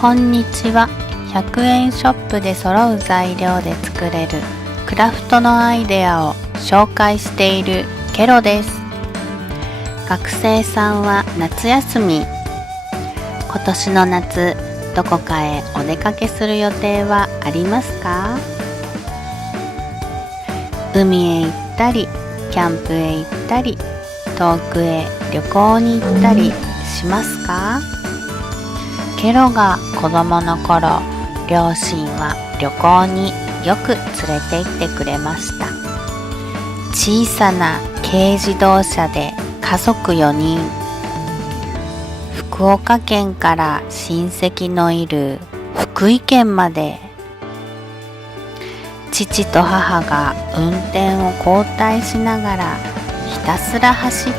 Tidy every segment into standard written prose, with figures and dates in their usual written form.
こんにちは。100円ショップで揃う材料で作れるクラフトのアイデアを紹介しているケロです。学生さんは夏休み。今年の夏、どこかへお出かけする予定はありますか？海へ行ったり、キャンプへ行ったり、遠くへ旅行に行ったりしますか？ケロが子供の頃、両親は旅行によく連れて行ってくれました。小さな軽自動車で家族4人。福岡県から親戚のいる福井県まで。父と母が運転を交代しながらひたすら走って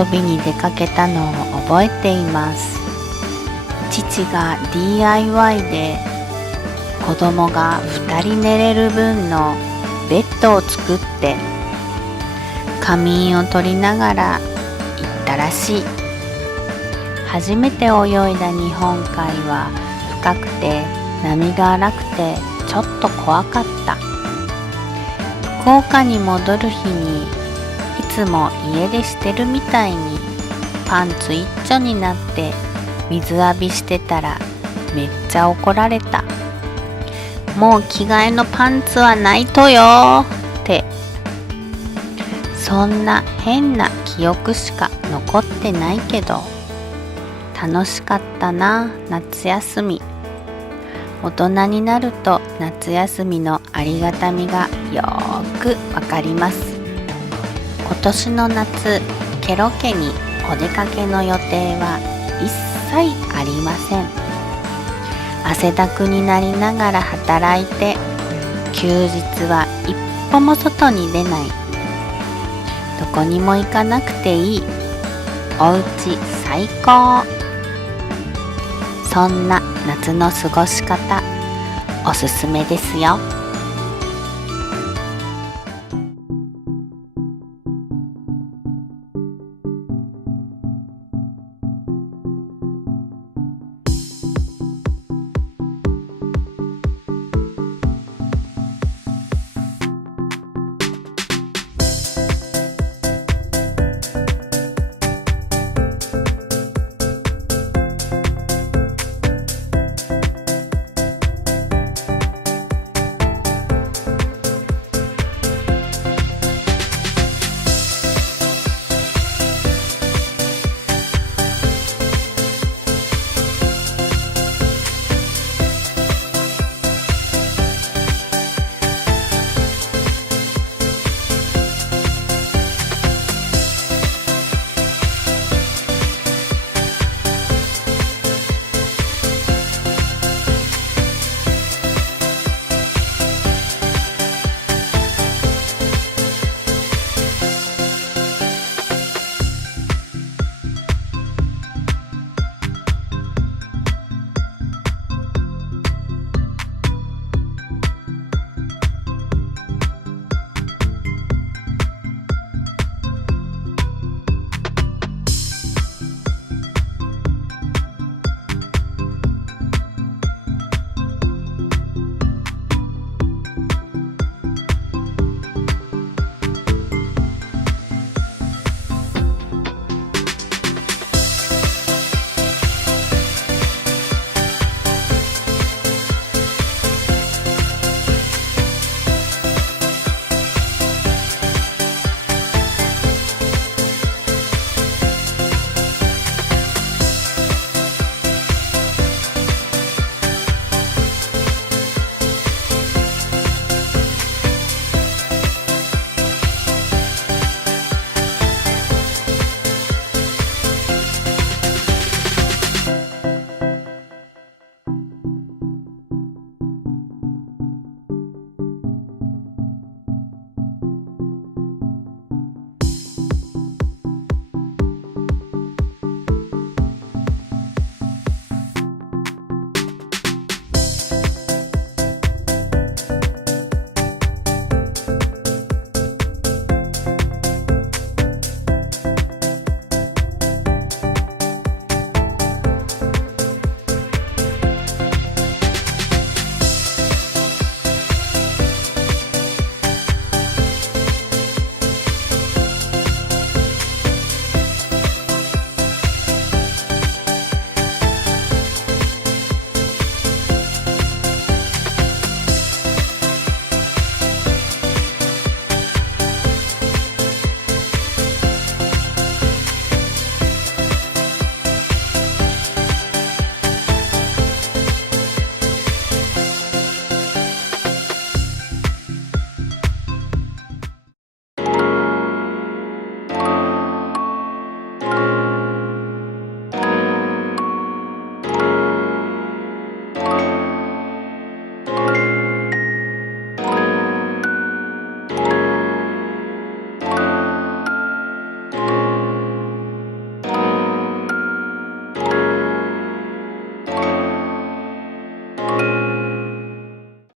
遊びに出かけたのを覚えています。父が DIY で子供が2人寝れる分のベッドを作って仮眠を取りながら行ったらしい。初めて泳いだ日本海は深くて波が荒くてちょっと怖かった。福岡に戻る日にいつも家でしてるみたいにパンツ一丁になって水浴びしてたらめっちゃ怒られた。もう着替えのパンツはないとよって。そんな変な記憶しか残ってないけど楽しかったな、夏休み。大人になると夏休みのありがたみがよーくわかります。今年の夏、ケロ家にお出かけの予定は一切ありません。汗だくになりながら働いて、休日は一歩も外に出ない。どこにも行かなくていい。おうち最高。そんな夏の過ごし方、おすすめですよ。